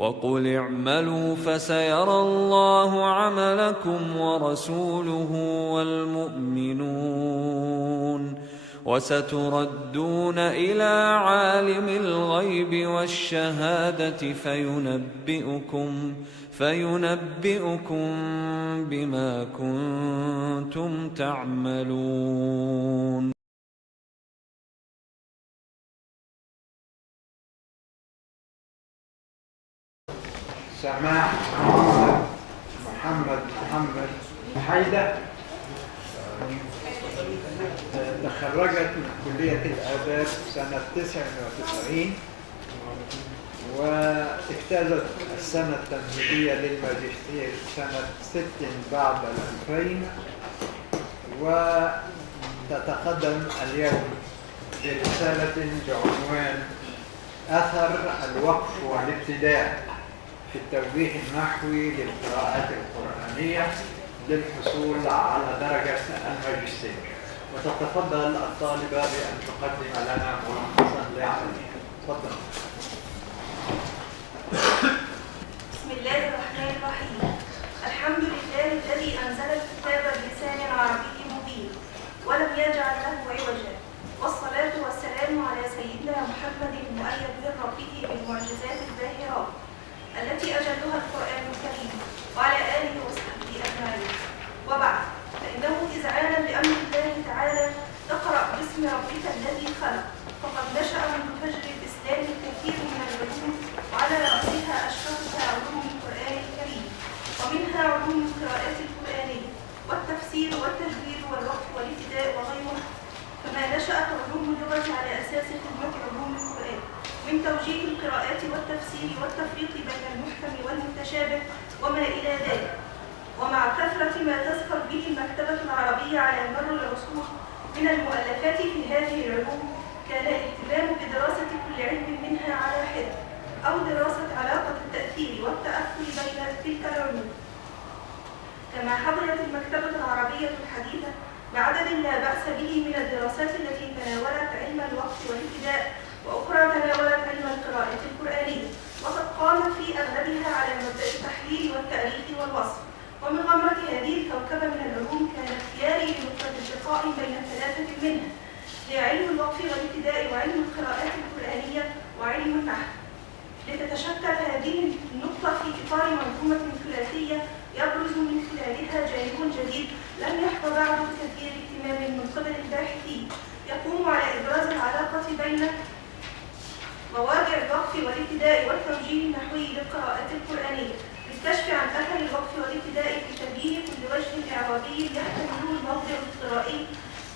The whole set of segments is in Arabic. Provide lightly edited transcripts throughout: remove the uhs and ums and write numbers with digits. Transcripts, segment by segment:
وقل اعملوا فسيرى الله عملكم ورسوله والمؤمنون وستردون إلى عالم الغيب والشهادة فينبئكم بما كنتم تعملون. سماح محمد حيدة تخرجت من كلية الآداب سنة 99 واجتازت السنة التمهيدية للماجستير سنة 60 بعد 2000 وتتقدم اليوم برسالة بعنوان أثر الوقف والابتداء في التوجيه النحوي للقراءات القرآنية للحصول على درجة الماجستير. وتتفضل الطالبة بأن تقدم لنا ملخصا لعملها. تفضل. بسم الله الرحمن الرحيم. الحمد لله الذي أنزل الكتاب بلسان عربي مبين ولم يجعل له عوجا، والصلاة والسلام على سيدنا محمد المؤيد من ربه بالمعجزات الباهرات التي أجلها القرآن الكريم وعلى آله وصحبه أجمعين. وبعد، فإنه إذعانا لأمر الله تعالى تقرأ باسم ربك الذي خلق، فقد نشأ منذ فجر الإسلام الكثير من العلوم، وعلى رأسها أشرفها علوم القرآن الكريم، ومنها علوم القراءات القرآنية والتفسير والتجويد والوقف والابتداء وغيرها. فما نشأت علوم اللغة على أساس خدمة علوم القرآن من توجيه القراءات والتفسير والتفريق بين المحكم والمتشابه وما إلى ذلك. ومع كثرة ما تزخر به المكتبة العربية على مر العصور من المؤلفات في هذه العلوم، كان الاهتمام بدراسة كل علم منها على حدة، أو دراسة علاقة التأثير والتأثر بين تلك العلوم. كما حظيت المكتبة العربية الحديثة بعدد لا بأس به من الدراسات التي تناولت علم الوقف والابتداء، وأخرى تناولت علم القراءة القرآنية، وقد قامت في أغلبها على مبدأ التحليل والتأريخ والوصف. ومن غمرة هذه الكوكبة من العلوم كان اختياري لنقطة التقاء بين ثلاثة منها، لعلم الوقف والابتداء وعلم القراءات القرآنية وعلم النحو، لتتشكل هذه النقطة في إطار منظومة ثلاثية يبرز من خلالها جانب جديد لم يحظى بعد بكثير اهتمام من قبل الباحثين، يقوم على إبراز العلاقة بين مواضع الوقف والابتداء والتوجيه النحوي للقراءات القرآنية، للكشف عن أثر الوقف والابتداء في تبيين كل وجه إعرابي يحتمله الموضع القرائي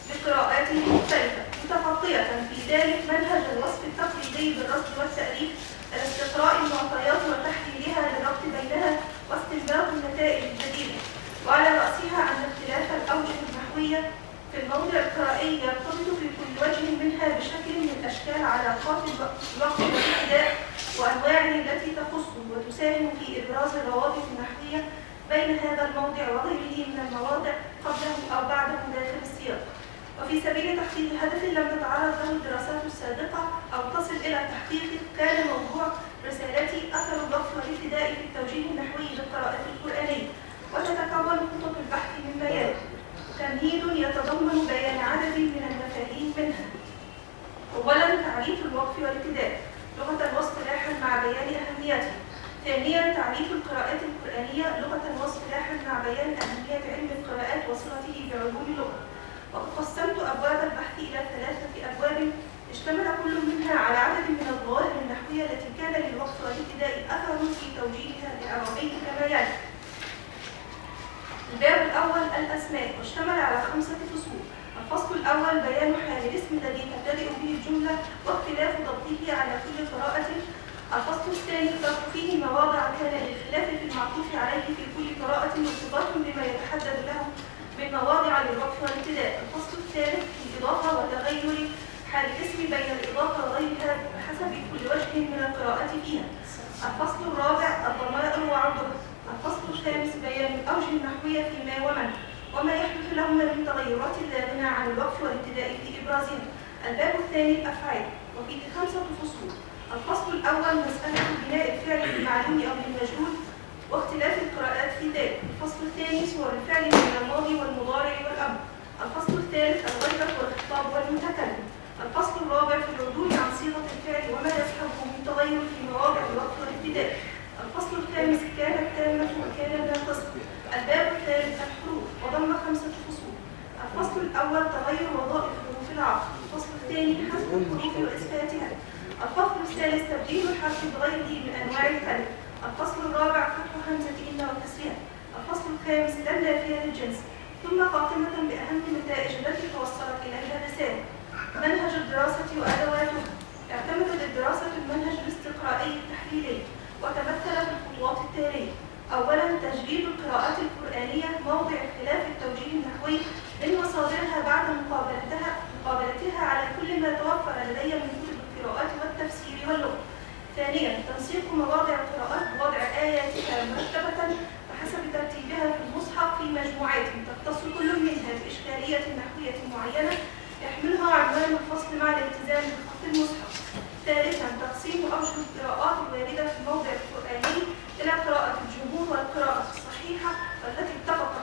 للقراءات المختلفة، متغطية في ذلك منهج الوصف التقليدي بالرصد والتأليف، الاستقراء المعطيات وتحليلها للربط بينها واستنباط النتائج الجديدة، وعلى رأسها أن اختلاف الأوجه النحوية في الموضع القرائي يرتبط في كل وجه منها بشكل من أشكال علاقات الوقف والابتداء وأنواعه التي تخصه، وتساهم في إبراز الروابط النحوية بين هذا الموضع وغيره من المواضع قبله أو بعده داخل السياق. وفي سبيل تحقيق هدف لم تتعرض له الدراسات السابقة أو تصل إلى تحقيقه، كان موضوع رسالتي أثر الوقف والابتداء في التوجيه النحوي للقراءة القرآنية، وتتكون خطط البحث مما يلي: تمهيد يتضمن بيان عدد من المفاهيم منها. أولاً، تعريف الوقف والابتداء لغة واصطلاحاً مع بيان أهميته. ثانياً، تعريف القراءات القرآنية لغة واصطلاحاً مع بيان أهمية علم القراءات وصلته بعلوم اللغة. وقد قسمت أبواب البحث إلى 3 أبواب اشتمل كل منها على عدد من الظواهر النحوية التي كان للوقف والابتداء أثر في توجيهها لإعرابه كما يلي. الباب الأول الأسماء، واشتمل على 5 فصول. الفصل الأول بيان حال الاسم الذي تبتدئ به الجملة واختلاف ضبطه على كل قراءة. الفصل الثاني فرق فيه مواضع كان للخلاف في المعطوف عليه في كل قراءة وارتباط بما يتحدد له من مواضع للوقف والابتداء. الفصل الثالث الإضافة وتغير حال الاسم بين الإضافة وغيرها بحسب كل وجه من القراءة فيها. الفصل الرابع الضمائر وعرضها. الفصل الخامس بيان الأوجه النحوية فيما وما يحدث لهما من تغيرات لا غنى عن الوقف والابتداء في إبرازها. الباب الثاني الأفعال، وفيه 5 فصول. الفصل الأول مسألة بناء الفعل بالمعلوم أو بالمجهول واختلاف القراءات في ذلك. الفصل الثاني صور الفعل من الماضي والمضارع والأمر. الفصل الثالث الغيبة والخطاب والمتكلم. الفصل الرابع في العدول عن صيغة الفعل وما يصحبه من تغير في مواضع الوقت والابتداء. الفصل الخامس كانت تامة وكان ناقصة. الباب الثالث الحروف وضم 5 فصول. الفصل الأول تغير وظائف حروف العطف. الفصل الثاني حذف الحروف وإثباتها. الفصل الثالث تبديل الحرف بغيره من أنواع الكلم. الفصل الرابع فتح همزة إن وكسرها. الفصل الخامس لم نافية للجنس. ثم خاتمة بأهم النتائج التي توصلت إليها الرسالة. منهج الدراسة وأدواته. اعتمدت الدراسة المنهج الاستقرائي التحليلي وتمثل في الخطوات التالية. أولاً تجريد القراءات القرآنية موضع اختلاف التوجيه النحوي من مصادرها بعد مقابلتها على كل ما توفر لدي من كتب القراءات والتفسير واللغة. ثانياً تنسيق مواضع القراءات بوضع آياتها مرتبة بحسب ترتيبها في المصحف في مجموعات تختص كل منها بإشكالية نحوية معينة يحملها عنوان الفصل مع الالتزام بخط المصحف. ثالثاً تقسيم أوجه القراءات الواردة في الموضع القرآني إلى قراءة الجمهور والقراءة الصحيحة والتي اتفقت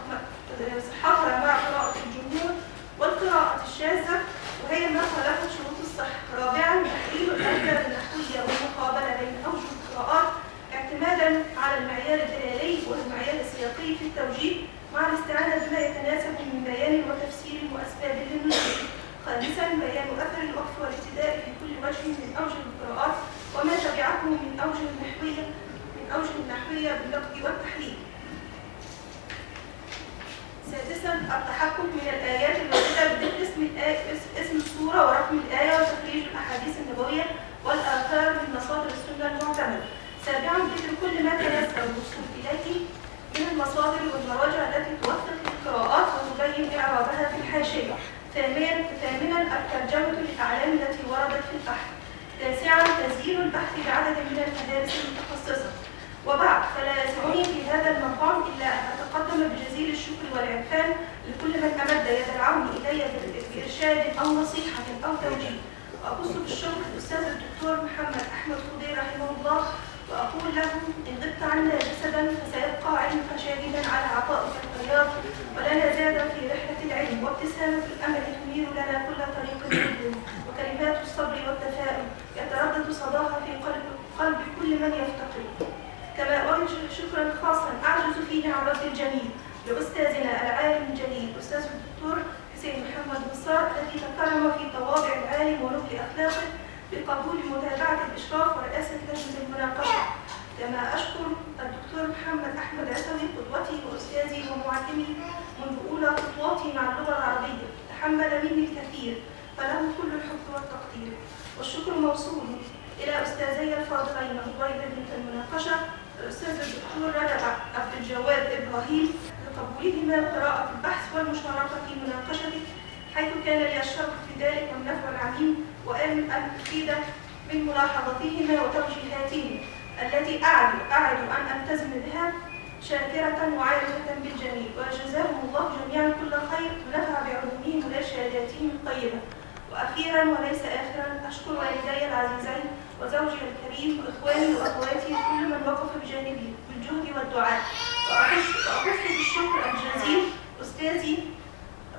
صحتها مع قراءة الجمهور والقراءة الشاذة وهي ما خالفت شروط الصحة. رابعاً تحليل الأدلة النحوية والمقابلة بين أوجه القراءات اعتماداً على المعيار الدلالي والمعيار السياقي في التوجيه مع الاستعانة بما يتناسب من بيان وتفسير وأسباب للنزول. خامساً بيان أثر الوقف والابتداء في كل وجه من أوجه القراءات وما تبعه من أوجه النحوية بالنقد والتحليل. سادساً التحقق من الآيات الواردة بذكر اسم السورة ورقم الآية وتخريج الأحاديث النبوية والآثار من مصادر السنة المعتمدة. سابعاً ذكر كل ما تيسر الوصول إليه من المصادر والمراجع التي توثق القراءات وتبين إعرابها في الحاشية. ثامناً الترجمة للأعلام التي وردت في البحث. تاسعاً تسجيل البحث بعدد من المدارس المتخصصة. وبعد فلا يسعني في هذا المقام إلا أن أتقدم بجزيل الشكر والعرفان لكل من أمد يد العون إلي بإرشاد أو نصيحة أو توجيه. وأخص بالشكر الأستاذ الدكتور محمد أحمد خضير رحمه الله وأقول له إن غبت عنا جسدا فسيبقى علمك شاهدا على عطائك الطياب ولنا زادا في رحلة العلم وابتسامة الأمل تنير لنا كل طريق الهدوء وكلمات الصبر والتفاؤل يتردد صداها في قلب كل من يفتقر. كما أوجه شكرا خاصا أعجز فيه عن رد الجميل لأستاذنا العالم الجليل أستاذ الدكتور حسين محمد بصار الذي تكرم في طوابع العالم ونبل أخلاقه بقبول متابعة الإشراف ورئاسة لجنة المناقشة. كما أشكر الدكتور محمد أحمد عسوي قدوتي وأستاذي ومعلمي منذ أولى خطواتي مع اللغة العربية تحمل مني الكثير فله كل الحب والتقدير. والشكر موصول إلى أستاذي الفاضلين عضوي لجنة المناقشة الأستاذ الدكتور رجب عبد الجواد إبراهيم لقبولهما قراءة البحث والمشاركة في مناقشته حيث كان لي الشرف في ذلك والنفع العميم وآمل أن أفيد من ملاحظاتهما وتوجيهاتهما التي أعد أن ألتزم بها شاكرة وعارفة بالجميع وجزاهم الله جميعا كل خير ونفع بعلومهم وإرشاداتهم الطيبة. وأخيرا وليس آخرا أشكر والدي العزيزين وزوجي الكريم وإخواني وأخواتي كل من وقف بجانبي بالجهد والدعاء. وأخص بالشكر الجزيل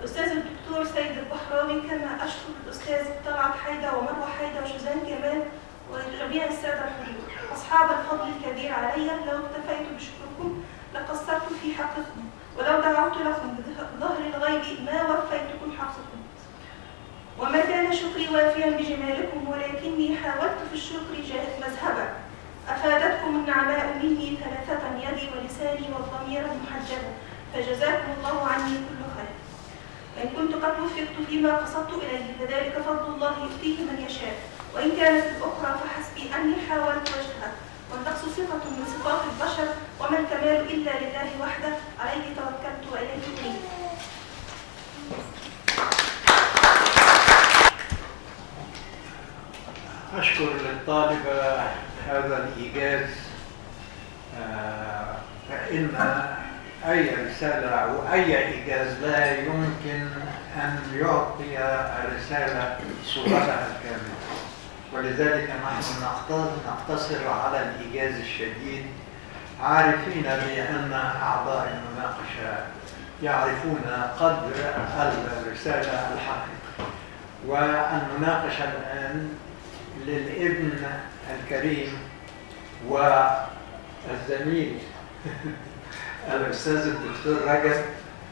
أستاذ الدكتور سيد البحراوي كما أشكر الأستاذ طلعت حيدة ومروة حيدة وشوزان كمال وجميع السادة الحضور أصحاب الفضل الكبير علي. لو اكتفيت بشكركم لقصرت في حقكم ولو دعوت لكم بظهر الغيب ما وفيتكم حقكم. وما كان شكري وافيا بجمالكم ولكني حاولت في الشكر مذهبا أفادتكم النعماء مني ثلاثة يدي ولساني والضمير المحجبة فجزاكم الله عني كل خير. إن كنت قد وفقت فيما قصدت إليه فذلك فضل الله يؤتيه من يشاء وإن كانت الأخرى فحسبي أني حاولت وجهها والنقص صفة من صفات البشر وما الكمال إلا لله وحده عليه توكلت وإليه أنيب. أشكر للطالبة هذا الإيجاز فإن أي رسالة أو أي إيجاز لا يمكن أن يعطي الرسالة صورتها الكاملة ولذلك نحن نقتصر على الإيجاز الشديد، عارفين بأن أعضاء المناقشة يعرفون قدر الرسالة الحقيقية. والمناقشة الآن للابن الكريم والزميل الأستاذ الدكتور رجب،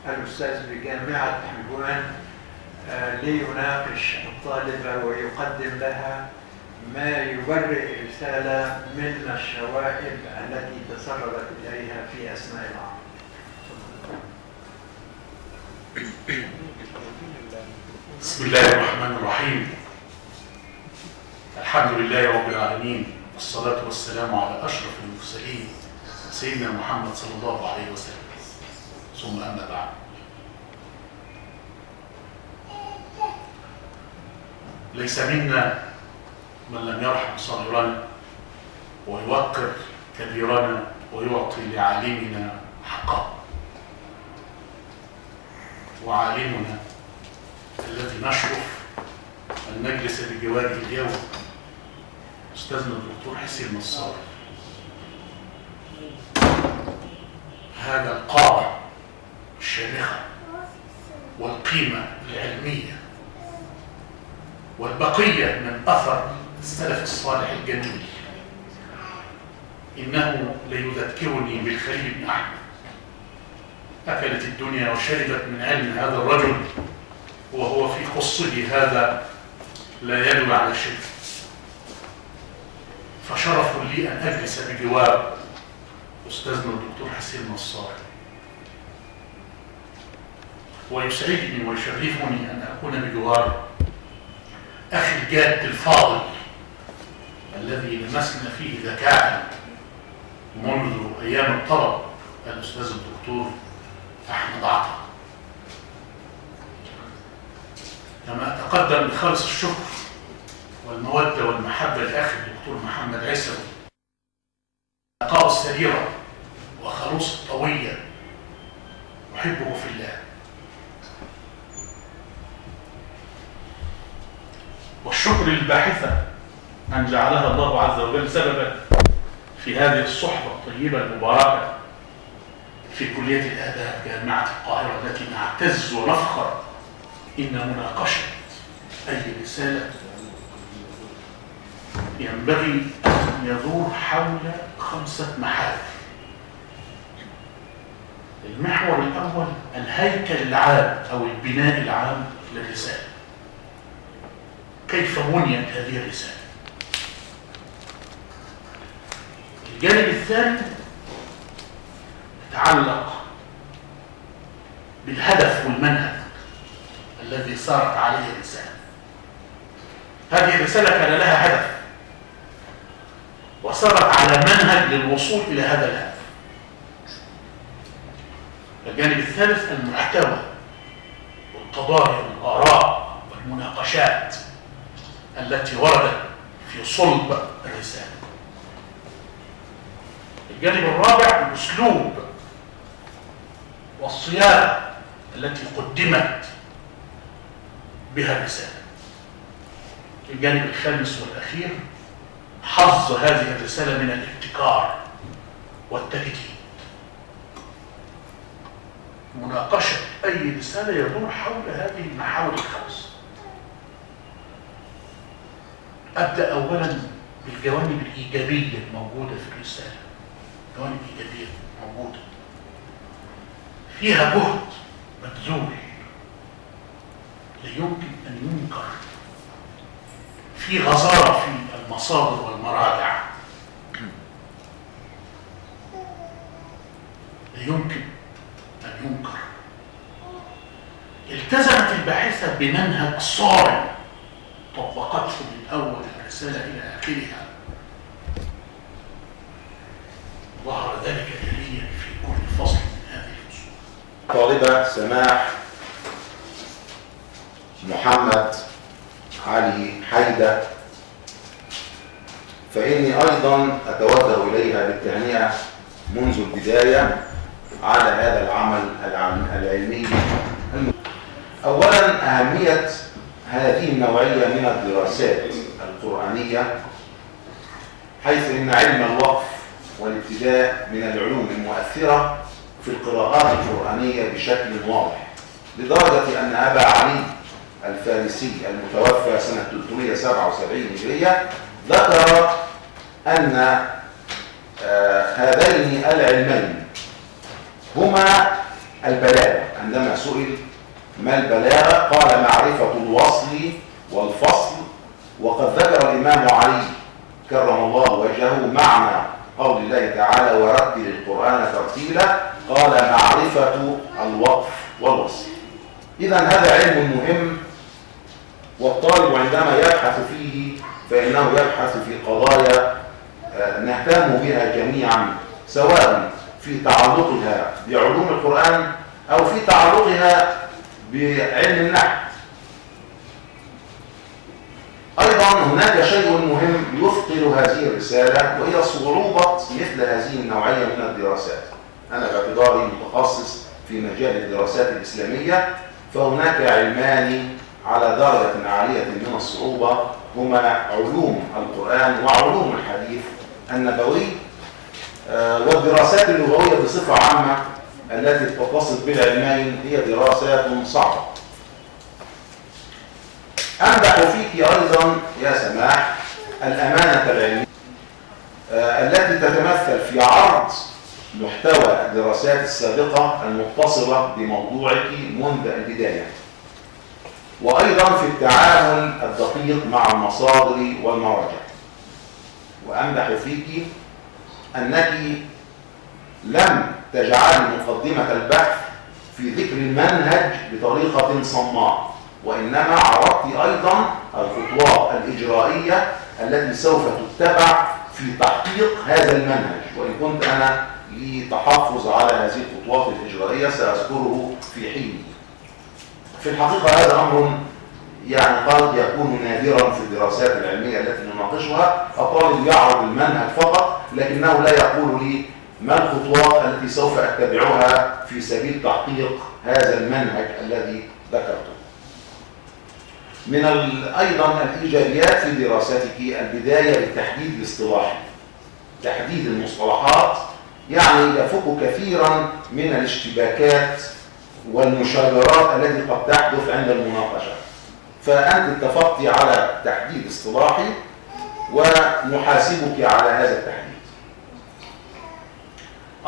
الأستاذ بجامعة حلوان، ليناقش الطالبة ويقدم لها ما يبرئ رسالة من الشوائب التي تسربت إليها في أثناء العمل. بسم الله الرحمن الرحيم. الحمد لله رب العالمين، والصلاة والسلام على أشرف المرسلين سيدنا محمد صلى الله عليه وسلم، ثم أما بعد. ليس منا من لم يرحم صغيرنا ويوقر كبيرنا ويعطي لعالمنا حقه. وعالمنا الذي نشرف أن نجلس بجواره اليوم أستاذنا الدكتور حسين نصار، هذا القامة الشامخة والقيمة العلمية والبقية من أثر السلف الصالح الجميل، إنه ليذكرني بالخليل بن أحمد. أكلت الدنيا وشربت من علم هذا الرجل، وهو في خصه هذا لا يدل على شيء. فشرف لي أن أجلس بجوار أستاذنا الدكتور حسين نصار، ويسعدني ويشرفني أن أكون بجوار أخي الجاد الفاضل الذي لمسنا فيه ذكاء منذ أيام الطلب، الأستاذ الدكتور أحمد عطا. كما أتقدم بخالص الشكر والمودة والمحبة لأخي الدكتور محمد عيسوي، لقاء السريرة وخلوص الطوية، أحبه في الله. والشكر للباحثة أن جعلها الله عز وجل سببا في هذه الصحبة الطيبة المباركة في كلية الآداب جامعة القاهرة، التي نعتز ونفخر إن مناقشة أي رسالة ينبغي أن يدور حول 5 محاور. المحور الأول الهيكل العام أو البناء العام للرسالة، كيف بنيت هذه الرسالة. الجانب الثاني يتعلق بالهدف والمنهج الذي سارت عليه الرسالة. هذه الرسالة كان لها هدف وسارت على منهج للوصول إلى هذا الهدف. الجانب الثالث المحتوى والقضايا والآراء والمناقشات التي وردت في صلب الرسالة. الجانب الرابع الأسلوب والصياغة التي قدمت بها الرسالة. الجانب الخامس والأخير حظ هذه الرسالة من الابتكار والتجديد. مناقشة أي رسالة يدور حول هذه المحاور ال5. أبدأ أولا بالجوانب الإيجابية الموجودة في الرسالة. جوانب إيجابية موجودة فيها جهد مبذول لا يمكن أن ينكر، في غزارة في المصادر والمراجع لا يمكن أن ينكر. التزمت الباحثة بمنهج صارم طبقته من أول الرسالة إلى آخرها، ظهر ذلك جليا في كل فصل من هذه الفصول. طالبة سماح محمد علي حيدة، فإني أيضا أتوجه إليها بالتهنئة منذ البداية على هذا العمل العلمي. أولا أهمية هذه النوعية من الدراسات القرآنية، حيث إن علم الوقف والابتداء من العلوم المؤثرة في القراءات القرآنية بشكل واضح، لدرجة أن أبا علي الفارسي المتوفى سنة 377 هجرية ذكر أن هذين العلمين هما البلاغة. عندما سئل ما البلاغة قال معرفة الوصل والفصل. وقد ذكر الإمام علي كرم الله وجهه معنى قول الله تعالى ورتل القرآن ترتيلا، قال معرفة الوقف والوصل. إذا هذا علم مهم، والطالب عندما يبحث فيه فإنه يبحث في قضايا نهتم بها جميعا، سواء في تعلقها بعلوم القرآن أو في تعلقها بعلم النحو. أيضا هناك شيء مهم يثقل هذه الرسالة، وهي صعوبة مثل هذه النوعية من الدراسات. أنا باعتباري متخصص في مجال الدراسات الإسلامية، فهناك علمان على درجة عالية من الصعوبة، هما علوم القرآن وعلوم الحديث النبوي، والدراسات اللغوية بصفة عامة التي تتصل بالعلمين هي دراسات صعبة. أمدح فيك أيضا يا سماح الأمانة العلمية التي تتمثل في عرض محتوى الدراسات السابقة المتصلة بموضوعك منذ البداية، وأيضا في التعامل الدقيق مع المصادر والمراجع. وأمدح فيك أنك لم تجعلي مقدمة البحث في ذكر المنهج بطريقة صماء، وإنما عرضت أيضا الخطوات الإجرائية التي سوف تتبع في تحقيق هذا المنهج، وإن كنت أنا لي تحفظ على هذه الخطوات الإجرائية سأذكره في حين. في الحقيقة هذا أمر يعني قد يكون نادرا في الدراسات العلمية التي نناقشها. الطالب يعرض المنهج فقط، لكنه لا يقول لي ما الخطوات التي سوف أتبعها في سبيل تحقيق هذا المنهج الذي ذكرته. من أيضا الإيجابيات في دراستك البداية بالتحديد الاصطلاحي. تحديد المصطلحات يعني يفك كثيرا من الاشتباكات والمشاجرات التي قد تحدث عند المناقشة، فأنت اتفقت على تحديد اصطلاحي ونحاسبك على هذا التحديد.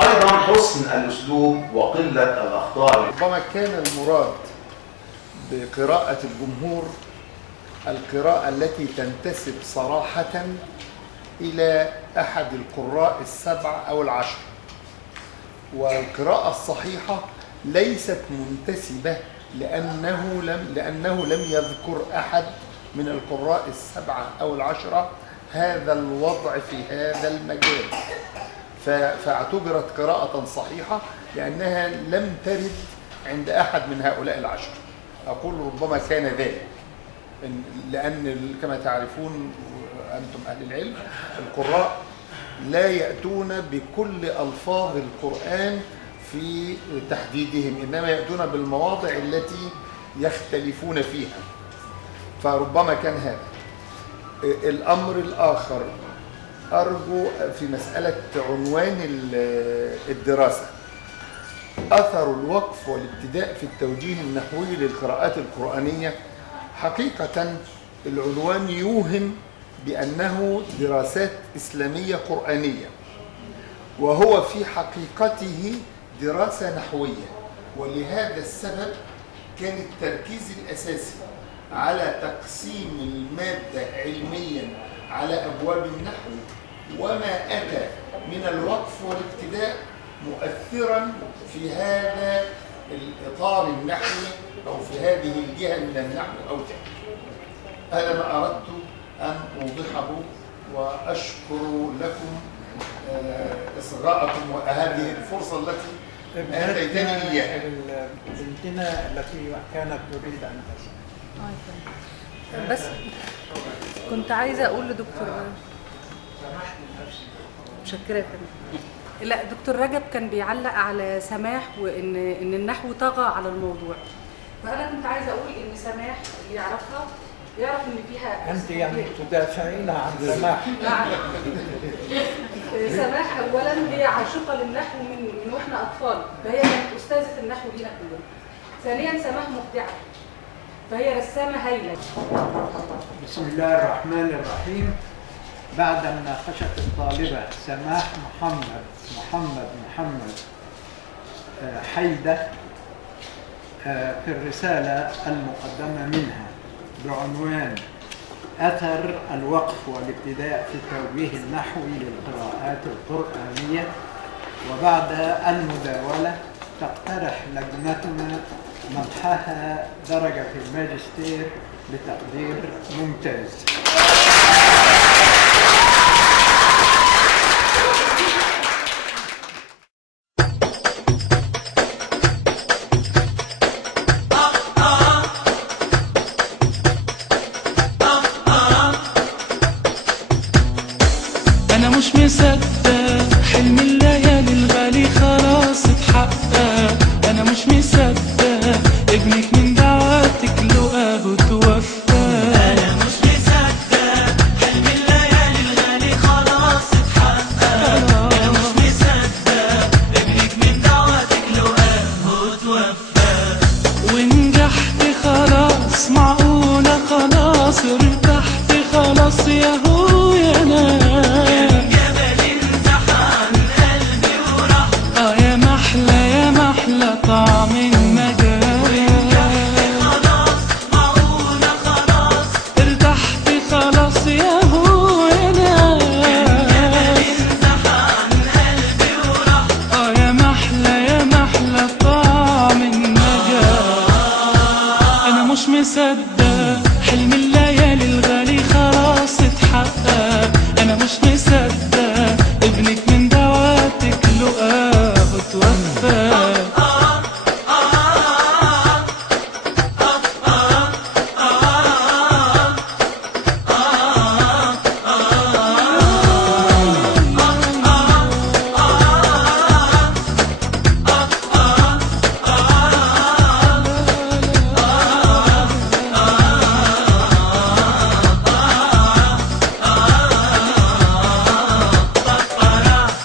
أيضا حسن الأسلوب وقلة الأخطاء. ربما كان المراد بقراءة الجمهور القراءة التي تنتسب صراحة إلى أحد القراء السبع أو العشر، والقراءة الصحيحة ليست منتسبة لأنه لم يذكر أحد من القراء السبعة أو العشرة هذا الوضع في هذا المجال، فاعتبرت قراءة صحيحة لأنها لم ترد عند أحد من هؤلاء العشر. أقول ربما كان ذلك لأن كما تعرفون أنتم أهل العلم القراء لا يأتون بكل ألفاظ القرآن في تحديدهم، إنما يأتون بالمواضع التي يختلفون فيها، فربما كان هذا. الأمر الآخر أرجو في مسألة عنوان الدراسة، أثر الوقف والابتداء في التوجيه النحوي للقراءات القرآنية. حقيقة العنوان يوهم بأنه دراسات إسلامية قرآنية، وهو في حقيقته دراسة نحوية، ولهذا السبب كان التركيز الأساسي على تقسيم المادة علميا على أبواب النحو، وما أتى من الوقف والابتداء مؤثرا في هذا الإطار النحوي أو في هذه الجهة من النحو أو تلك. هذا ما أردت أن أوضحه، وأشكر لكم إصغاءكم وهذه الفرصة التي أتيتني إياها. بنتنا التي كانت تريد أن تسأل. بس كنت عايزة أقول لدكتور متشكرة يا فندم. لا، دكتور رجب كان بيعلق على سماح وإن النحو طغى على الموضوع، فأنا كنت عايزة أقول إن سماح اللي يعرفها يعرف ان فيها أنت يعني تدافعين عن سماح. نعم. سماح اولا هي عاشقه للنحو من واحنا اطفال، فهي كانت استاذه النحو دي كلنا. ثانيا سماح مبدعه، فهي رسامه هايله. بسم الله الرحمن الرحيم. بعد مناقشة الطالبة سماح محمد حيدة في الرسالة المقدمة منها بعنوان أثر الوقف والابتداء في التوجيه النحوي للقراءات القرآنية، وبعد المداولة تقترح لجنتنا منحها درجة الماجستير بتقدير ممتاز. أنا مش مصدق حلم الليالي الغالي خلاص اتحقق. أنا مش مصدق ابنك من دعواتك لقاه توفى. أنا مش مصدق حلم الليالي الغالي خلاص اتحقق. أنا مش مصدق ابنك من دعواتك لقاه توفى. ونجحت خلاص، معقولة خلاص، ارتحت خلاص يا هو يا ناس. طعم النجاة خلاص، معقولة خلاص، ارتحت خلاص يا هو يا ناس. قلبي وراح يا محلى طعم النجاة. أنا مش مصدق حلم الليالي الغالي خلاص اتحقق. أنا مش مصدق ابنك من دعواتك لقاه توفى.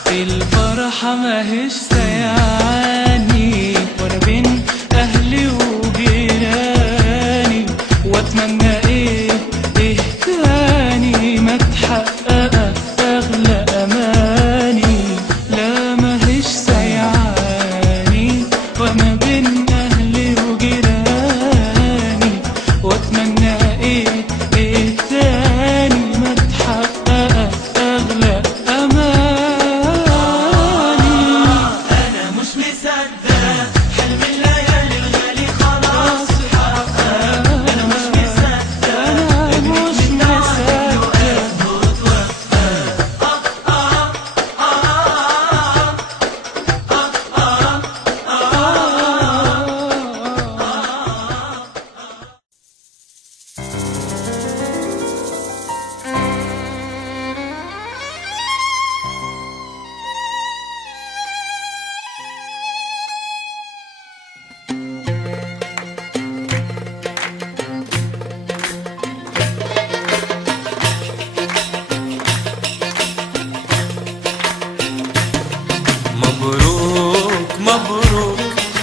الفرحة ماهيش سيعاني وانا بين اهلي وجيراني، واتمنى ايه تاني ما تحقق اغلى اماني. لا ماهيش سيعاني وانا بين اهلي وجيراني، واتمنى ايه تاني ما تحقق اغلى اماني.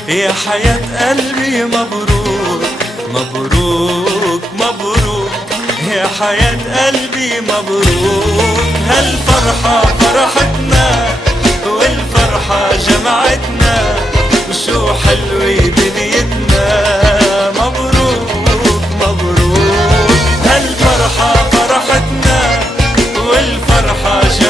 يا حياة قلبي مبروك مبروك مبروك، يا حياة قلبي مبروك. هالفرحة فرحتنا والفرحة جمعتنا، وشو حلوة دنيتنا. مبروك مبروك، هالفرحة فرحتنا والفرحة جمعتنا.